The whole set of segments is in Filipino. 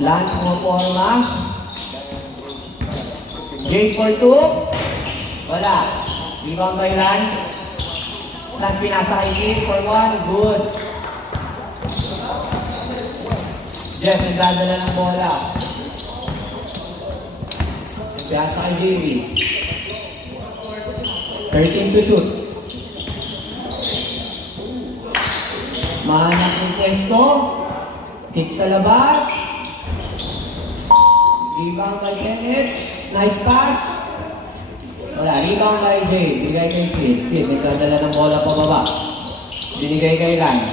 Lance mo forma. Jake for 2. Wala. Rebound by Lance. Lance pinasa kay Jake for 1. Good. Jeff nagdadala ng bola. Pinasa kay JB. 13 to shoot. Mahanap yung pwesto. Kick sa labas. Rebound by Kenneth. Nice pass. Wala. Rebound by Jay. Binigay kay Kid. Kid, nagdadala ng bola pababa. Binigay kay Lance.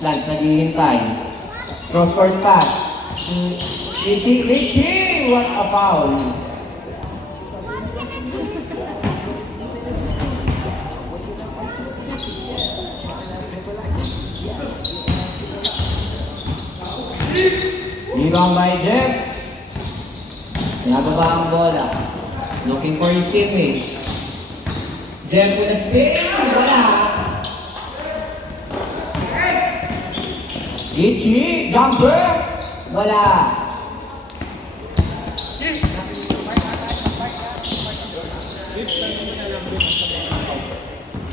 Lance naghihintay. Cross-court pass. Richie! What a foul! Rebound by Jeff. Nababa ang bola. Looking for his teammates. Jeff with a spin. Wala. Ichi. Jumper. Wala.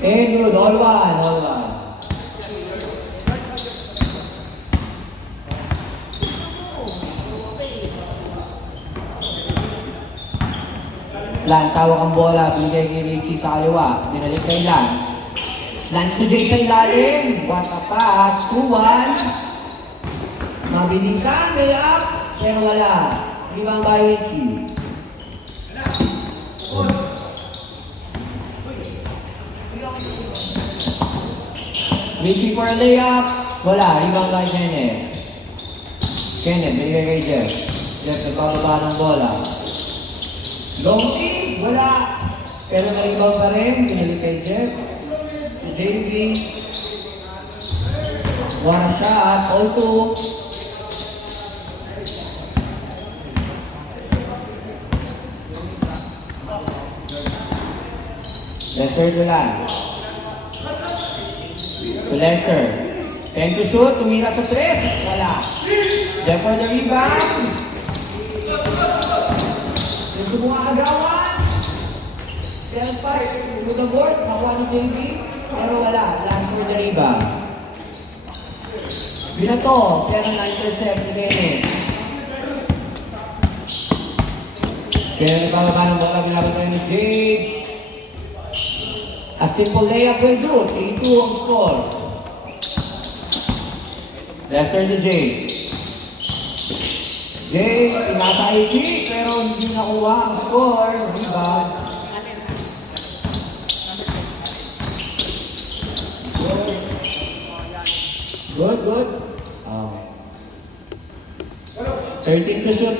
And good. All one. All one. Lance, hawak ang bola, binigay kay Richie sa kaliwa, binalik kay Lance. Lance to Jay sa ilalim, what a pass, 2-1. Mabilisan, lay up, pero wala. Rebound by Richie. Richie for a layup, wala. Rebound by Kenneth. Kenneth, binigay kay Jeff. Jeff, nagpapaba ng bola. Long team, wala. Pero na-rebound pa rin, pinili kay Jeff. Si JB. One shot, all two. Lester to Lance. To Lester. 10 to shoot, tumira sa 3. Wala. Jeff for the rebound. Gusto mo nga agawan. Self-pass, to the board, nakuha ni JB. Pero wala, Lance for the rebound. Binato, pero na-intercept ni Kenneth. Kenneth bababa ng bola, binabata ni Jade. A simple layup will do. 3-2 ang score. Lester to Jade. Jay, pinasa IG, pero hindi nakuha ang score. Rebound. Good, good. 13 to shoot.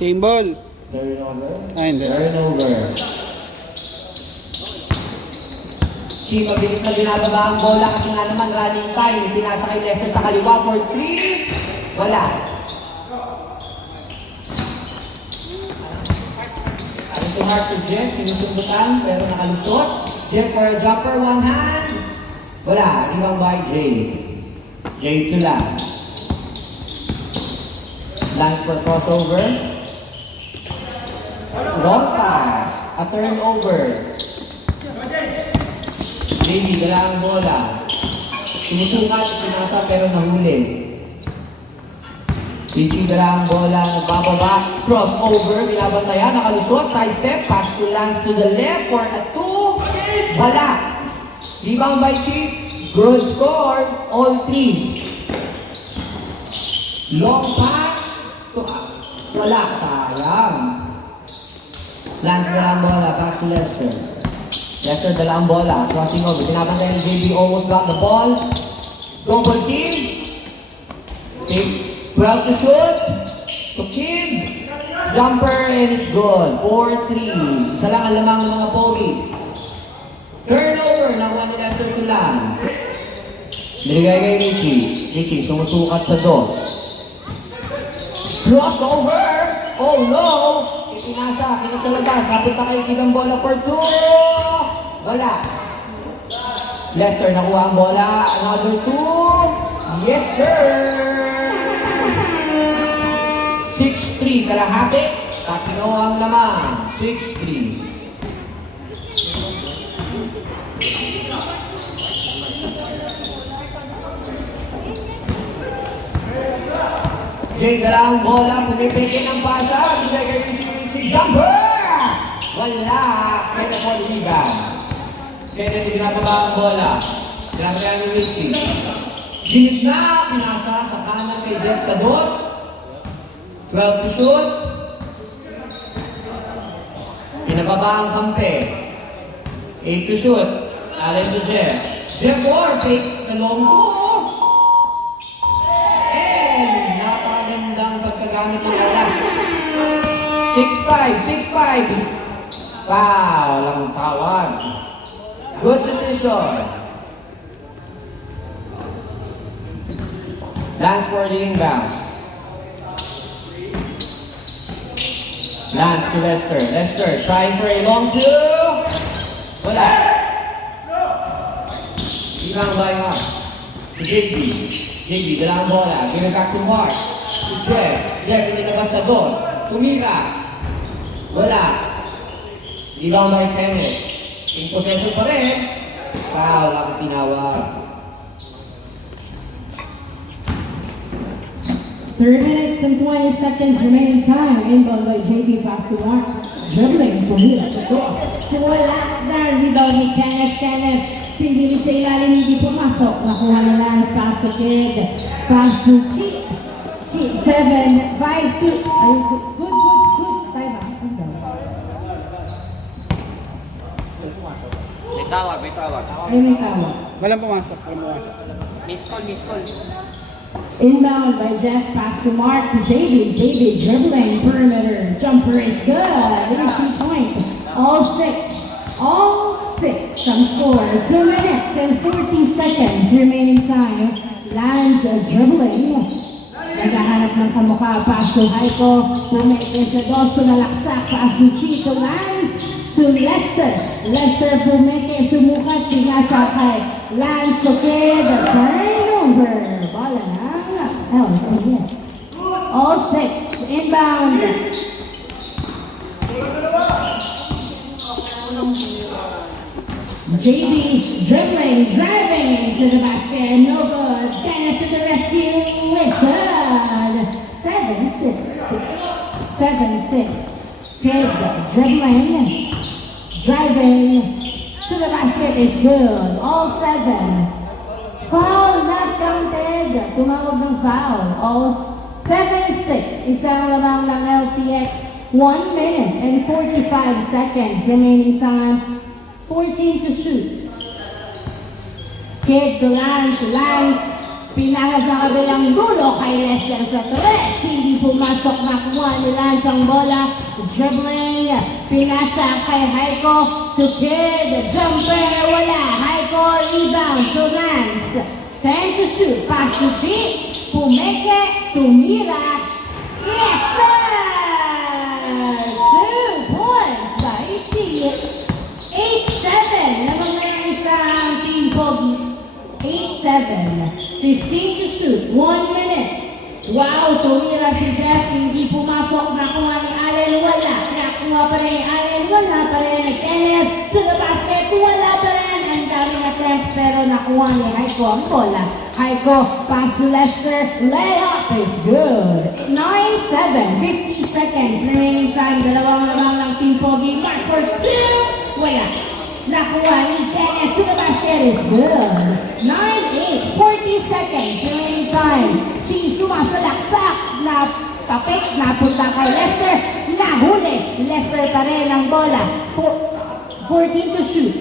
Same ball. Turnover. Ay, hindi. Turnover. Si mabilis na binababa ang bola kasi nga naman running time. Pinasa kay Lester sa kaliwa for 3. Wala. Ayun to mark to Jeff. Sinusundutan pero nakalusot. Jeff for a jumper, one hand. Wala. Rebound by Jay. Jay to Lance. Lance for crossover. Long pass. A turnover. JB, dala ang bola. Sinusukat, pinasa pero nahuli. JB, dala ang bola, nagbababa. Crossover, binabantayan, nakalusot, side step, pass to Lance to the left for a 2. Wala. Rebound by Chief. Good score. All 3. Long pass. Wala. Sayang. Lance dala ang bola, pass to Lester. Lester dala ang bola, crossing over. Pinapantay ni JB, almost got the ball. Double team. Take 12 to shoot. To Kid. Jumper and it's good. 4-3. Isa lang ang lamang ng mga pogi. Turnover. Nakuha ni Lester to Lance. Binigay kay Richie. Richie, sumusukat sa dos. Crossover. Oh no. Itinasa sa labas. Napunta kay Kid ang bola for 2. Wala. Lester nakuha ang bola. Another two. Yes, sir! 6-3 kalahati. Tatlo ang laman. 6-3. Jay dala ang bola. Pumipigil ng pasa. Si Jumper! Wala. Kaya po liban. Kennedy ginagawa ang bola. Ginagawa ni Rizky. Ginit na. Pinasa sa kanan kay Jeff sa dos. 12 to shoot. Pinababa ang kampe. 8 to shoot. Allen to Jeff. Jeff Ward take sa long two. And napagandang pagkagamit ng oras. 6-5. Foul ang tawag. Good decision. Lance for the inbound. Lance to Lester. Lester trying for a long two. Wala. Ibang by Mark. To JB. JB, dala ang bola. Give it back to Mark. To Jeff. Jeff, hindi na ba sa dos? Tumira. Wala. Ibang by Kenneth. In possession pa rin. Foul ang tinawag. 3 minutes and 20 seconds remaining time. Inbound by JB pass to Mark. Dribbling for Hilas across. Wala na. Rebound ni Kenneth. Pindilit sa ilalim, hindi pumasok. Nakuha ni Lance pass to Kid. Pass to Cheat. 7, 5, 2. Ay, good. Time out. May tawag. Ay, may tawag. Walang pumasok. Miss call. Inbound by Jeff, pass to Mark to JB. JB dribbling, perimeter, jumper is good. Easy point. All six. Some score. 2 minutes and 40 seconds remaining time. Lance dribbling. Naghahanap ng kamukha. Pass to Haiko. Pumeke sa doso na laksak. Pass to Chito. Lance to Lester. Lester Pumeke. Sumukat. Pinasa kay Lance to Kid. Turnover. Bola na. LTS. All six. Inbound. JB dribbling, driving to the basket. No good. Kenneth to the rescue. It's good. 7-6. Kid dribbling, driving to the basket is good. All 7. Foul not counted. Tumawag ng foul. All 7-6. Isang lamang ng LTX. 1 minute and 45 seconds remaining time. 14 to shoot. Kid to Lance. Pinahas sa kabilang dulo kay Lester sa 3. Hindi pumasok, nakuha ni Lance ang bola. Dribbling. Pinasa kay Haiko to Kid. Jumper. Wala. Haiko rebound to Lance. 10 to shoot. Pass to Cheat. Pumeke. Tumira. Yes, sir! 2 points by Cheat. 8-7. Naman na yung isang team Pogi. 8-7. 15 to shoot. 1 minute. Wow, tumira si Jeff. Hindi pumasok. Nakuha ni Allen. Wala. Nakuha pa rin ni Allen. Wala pa rin ni Kenneth. To the basket. Wala pa rin. Ang daming attempt. Pero nakuha ni Haiko ang bola. Haiko, pass to Lester. Layup is good. 9-7. 50 seconds. Remaining time. Dalawang lamang ng team Pogi. Mark for 2. Wala. Nakuha ni Kenneth to the basket is good. 9-8, 40 seconds remaining time. Si sumasalaksak na tapik, napunta kay Lester, nahuli. Lester pa rin ang bola. 14 to shoot.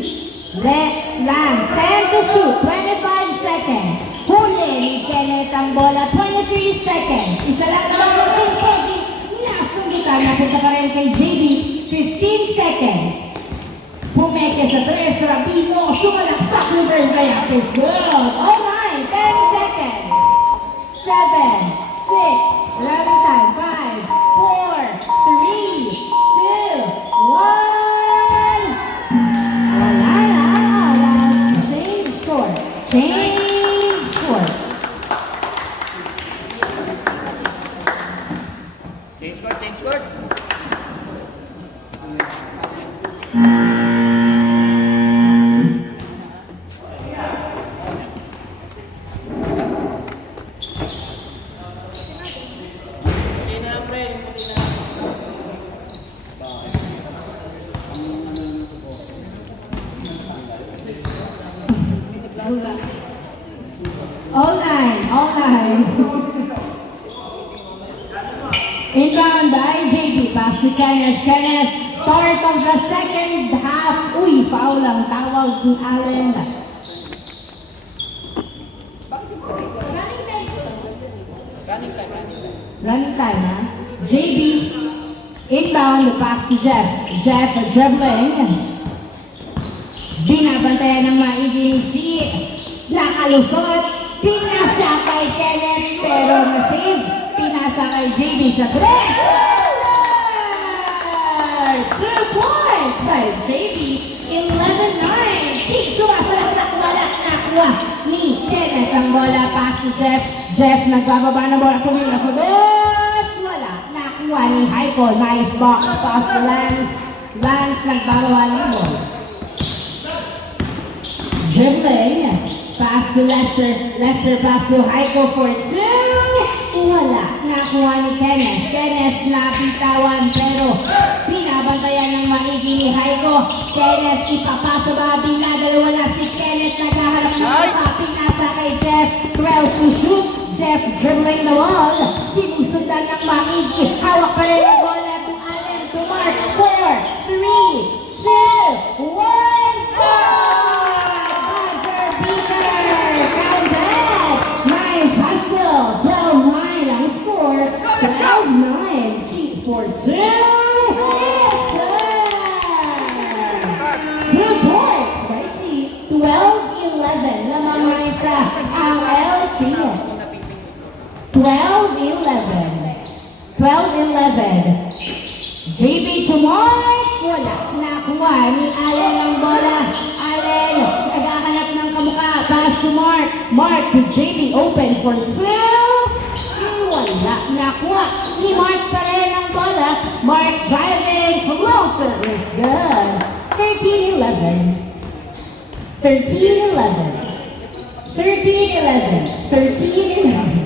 Lance, 10 to shoot, 25 seconds. Huli ni Kenneth ang bola, 23 seconds. Isa lang naman ng Team Pogi. Nasundutan, napunta pa rin kay JB, 15 seconds. Pumeke sa 3, Rabino, sumalaksak, reverse layup is good. All right, 10 seconds. 7, 6, running time, 5, 4, 3, 2, 1. Wala na, last change All nine. Inbound by JB, pass to Kenneth. Kenneth, start of the second half. Uy, foul ang tawag ni Allen. Running time, ha? JB, inbound, pass to Jeff. Jeff, dribbling. Binabantayan ng maigi ni G. Nakalusot. Pinasa kay Kenneth, pero na-save. Pinasa kay JB sa 3. 2 points by JB. 11-9. G, sumasalaksak, wala nakuha ni Kenneth. Ang bola, pass to Jeff. Jeff, nagbababa ng bola. Tumira sa 2. Wala. Nakuha ni Heiko. Nice box pass to Lance. Lance, nagbababa ng bola. Dribbling. Pass to Lester. Lester pass to Heiko for 2. Wala. Nakuha ni Kenneth. Kenneth napitawan pero binabantayan ng maigi ni Heiko. Kenneth ipapasa ba? Binadalawa na si Kenneth. Naghaharap ng pinasa kay Jeff. 12 to shoot. Jeff dribbling the wall. Sinusundan ng maigi. Hawak pa rin ang bola to Allen to Mark. 4, 3, 2, 1, go! Nice hustle. 12-9 ang score. 12-9. Cheat for 2. Yes, sir. 2 points by Cheat. 12-11. Lamang sa ang LTS. 12-11. 12-11. JB to Mark. Wala. Nakuha ni Allen ang bola. Allen. Naghahanap ng kamukha. Pass to Mark. Mark to JB. Open for 2. Wala. Nakuha ni Mark pa rin ang bola. Mark driving. Floater is good. 13-11. 13-11. 13-11. 13-11.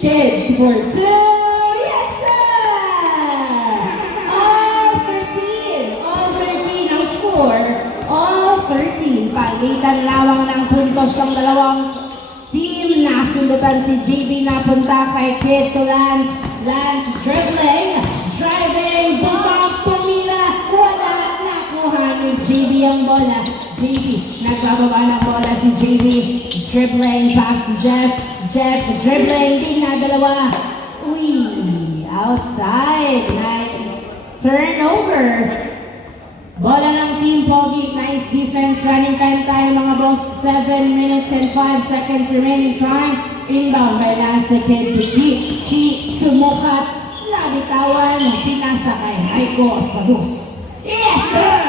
Kid for 2. Yes, sir! All 13. All 13 ang score. All 13. Palitan lawang ng puntos ng dalawang team. Nasundutan si JB napunta kay Kid to Lance. Lance dribbling. Driving. Bumang pumila. Wala. Nakuha ni JB ang bola. JB. Nagbababa ng bola si JB. Dribbling. Pass to Jeff. Jeff dribbling. Dinadalawa. Uy. Outside. Nice. Turnover. Bola ng Team Pogi. Nice defense. Running time tayo mga boss. 7 minutes and 5 seconds remaining time. Inbound by Lance the Kid to Chi sumukat. Nabitawan. Pinasa kay Heiko Espados. Yes, sir!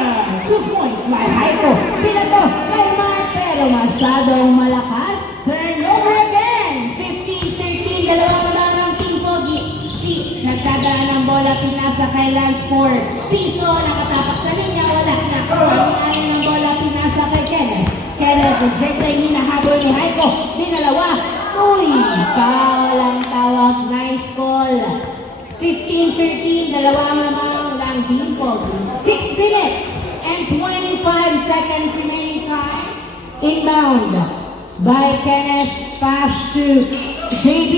2 points by Heiko. Pinato kay Mark pero masyadong malakas. Turnover again. 15-13. Dalawang lang ng Team Pogi. Chi nagdadaan ng bola. Pinasa kay Lance Ford. Piso nakatapak sa linya. Wala. Nakuha ni ng bola. Pinasa kay Kenneth. Kenneth, dribbling, hinahabol ni Heiko. Dinalawa. Uy, foul ang tawag. Nice call. 15-13, dalawang lamang ng Team Pogi. 6 minutes and 25 seconds remaining time. Inbound by Kenneth. Pass to JB.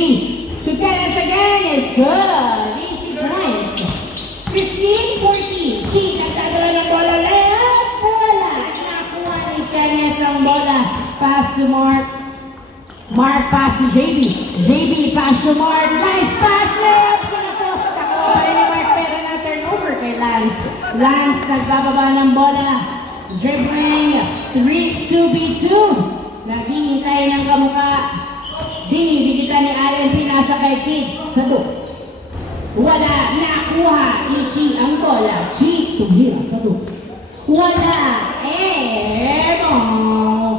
To Kenneth again is good. Easy point. 15-14. Chi, nagdadala ng bola. Layup. Wala. Nakuha ni Kenneth ang bola. Pass to Mark. Mark pass to JB. JB pass to Mark. Nice pass. Layup. Kinapos. Nakuha pa rin ni Mark pero na turnover kay Lance. Lance nagbababa ng bola. Dribbling. 3-2v2. Naghihintay ng kamukha. Dinibigitan ni Allen. Pinasa kay Kid sa dos. Wala. Nakuha ni Chi ang bola. Chi tumira sa dos. Wala.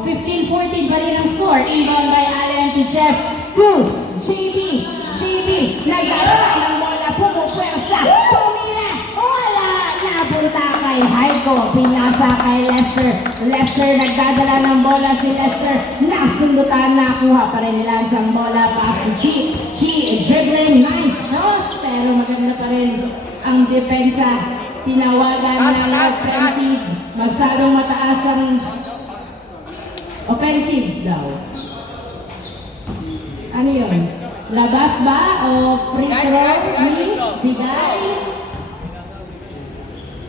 15-14 pa rin ang score. Inbound by Allen to Jeff. To JB. JB. Nagdadala ng bola. Pumupwersa. Tumira. Wala. Napunta kay Heiko. Haiko, pinasa kay Lester. Lester nagdadala ng bola si Lester. Nasundutan, nakuha pa rin nila isang bola. Pass to Chi. Chi, dribbling, nice cross. Pero maganda pa rin ang depensa. Tinawagan ng offensive. Masyadong mataas ang offensive daw. Ano yun? Labas ba o free throw? Please, bigay.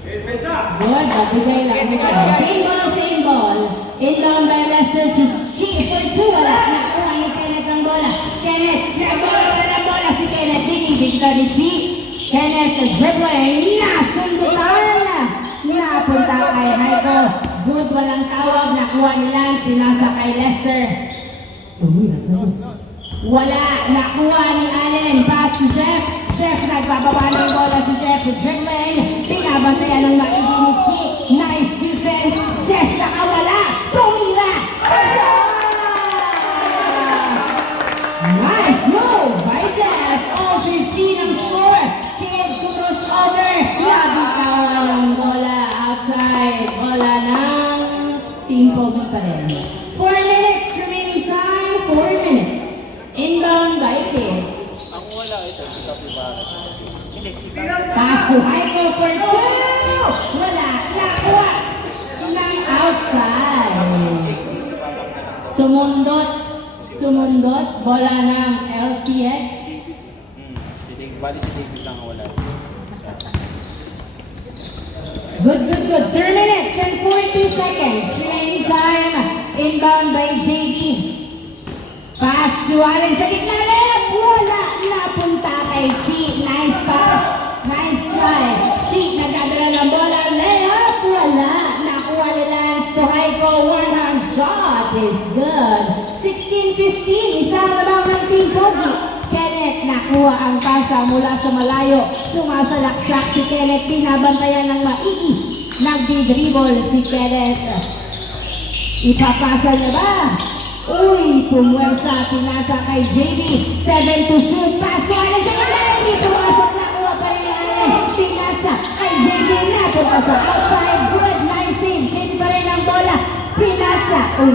Good, bigay lang. Same ball. Inbound by Lester to Chi for two. Wala, nakuha ni Kenneth ang bola. Kenneth, nagbola ng bola si Kenneth. Dinibigta ni Chi. Kenneth, dribbling. Nasundutan. Napunta kay Haiko. Good, walang tawag. Nakuha ni Lance. Pinasa kay Lester. Tumira sa wala, nakuha ni Allen. Pass to Jeff. Jeff, nagbababa ng bola si Jeff. Dribbling. Binabantayan ng maigi ni Chi. Nice defense. Jeff, nakawala. Tumira. Nice move by Jeff. All 15 ang score. Kid cross over. Nabitaw ng bola outside. Bola ng Team Pogi pa rin. 4 minutes remaining time. 4 minutes. Inbound by Kid. Pass to Haiko for two. Wala. Nakuha ng outside. Sumundot. Bola ng LTX. Bali si David lang wala. Good. 3 minutes and 40 seconds. Remaining time. Inbound by JB. Pass to Allen sa gitna. Wala. Napunta kay Chi. Nice pass. Nice try. Chi nagdadala ng bola. Layup. Wala. Nakuha ni Lance to Haiko. One-hand shot is good. 16-15. Isang labang ng Team Pogi. Kenneth nakuha ang pasa mula sa malayo. Sumasalaksak si Kenneth. Pinabantayan ng maigi. Nagdi-dribble si Kenneth. Ipapasa niya ba? Uy, pumwersa, pinasa kay JB. 7 to shoot, pass to Allen sa kanila. Hindi pumasok, nakuha pa rin yung Allen. Pinasa kay JB na. Punta sa outside, good, nice save. JB pa rin ang bola. Pinasa, uy,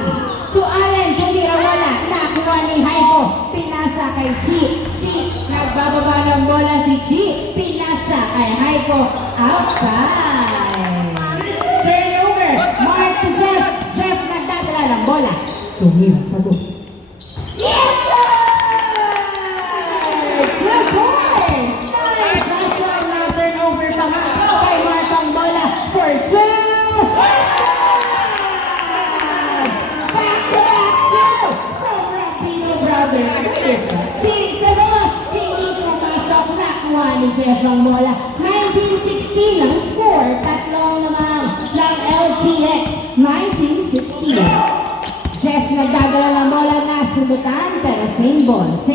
to Allen, tumira wala. Nakuha ni Haiko. Pinasa kay Chi. Chi, nagbababa ng bola si Chi. Pinasa kay Haiko. Outside. Turnover, Mark to Jeff. Jeff nagdadala ng bola. Tumira sa dos. Yes, sir! 2 points! Nice! Hustle na turnover pa nga. Kay Mark ang bola for 2. Back-to-back 2 from Rapino Brothers. Chi sa dos. Hindi pumasok. Nakuha ni Jeff ang bola. 19-16 ang score. Tatlong naman ng LTX. 19-16. Jeff nagdadala ng bola na sundutan, pero same ball. 2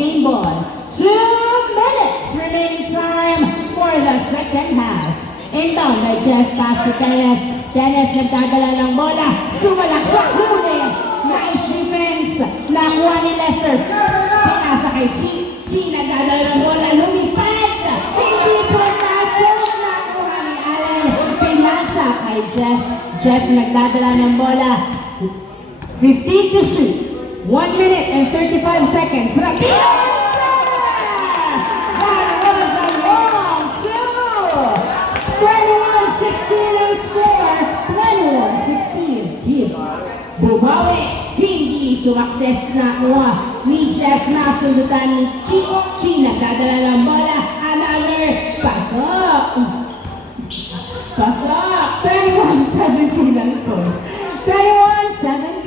minutes remaining time for the second half. Inbound by Jeff, pass to Kenneth. Kenneth nagdadala ng bola, sumalaksak, huli. Nice defense. Nakuha ni Lester. Pinasa kay Chi. Chi nagdadala ng bola, lumipad. Hindi pumasok. Nakuha ni Allen. Pinasa kay Jeff. Jeff nagdadala ng bola. 15 to shoot. 1 minute and 35 seconds. Rapino! That was a long two. 21-16 ang score. 21-16. Kid. Bumawi. Hindi sumakses na kuha ni Jeff na sundutan ni Chi. Chi nagdadala ng bola. Another pasok. 21-17 ang score. 21-17. 1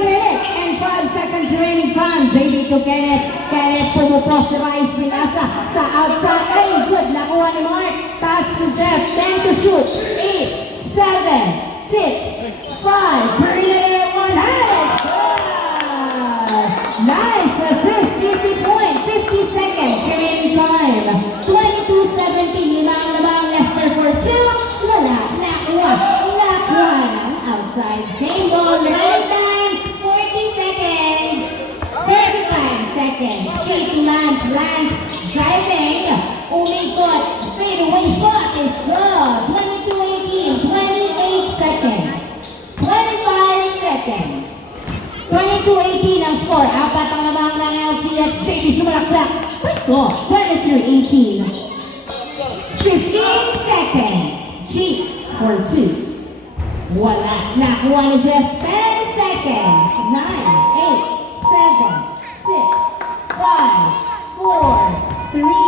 minute and 5 seconds remaining time. JB to Kenneth. Kenneth pumuposterize pinasa sa outside. Ay, good. Nakuha ni Mark. Pass to Jeff. 10 to shoot. 8, 7, 6, 5. Perimeter 1. Nice assist. Easy point. 50 seconds remaining time. 22-17. Limang labang Lester for 2. Wala. Nakuha ng outside. Same ball. Remaining time. 40 seconds. 35 seconds. Chasing Lance. Lance driving. Umikot. Fadeaway shot is good. 22-18. 22-18 ang score. Apat ang lamang ng LTX. JB sumalaksak. Score, 23-18. 15 seconds. G for 2. Wala. Nakuha ni Jeff. 10 seconds. 9, 8, 7, 6, 5, 4, 3,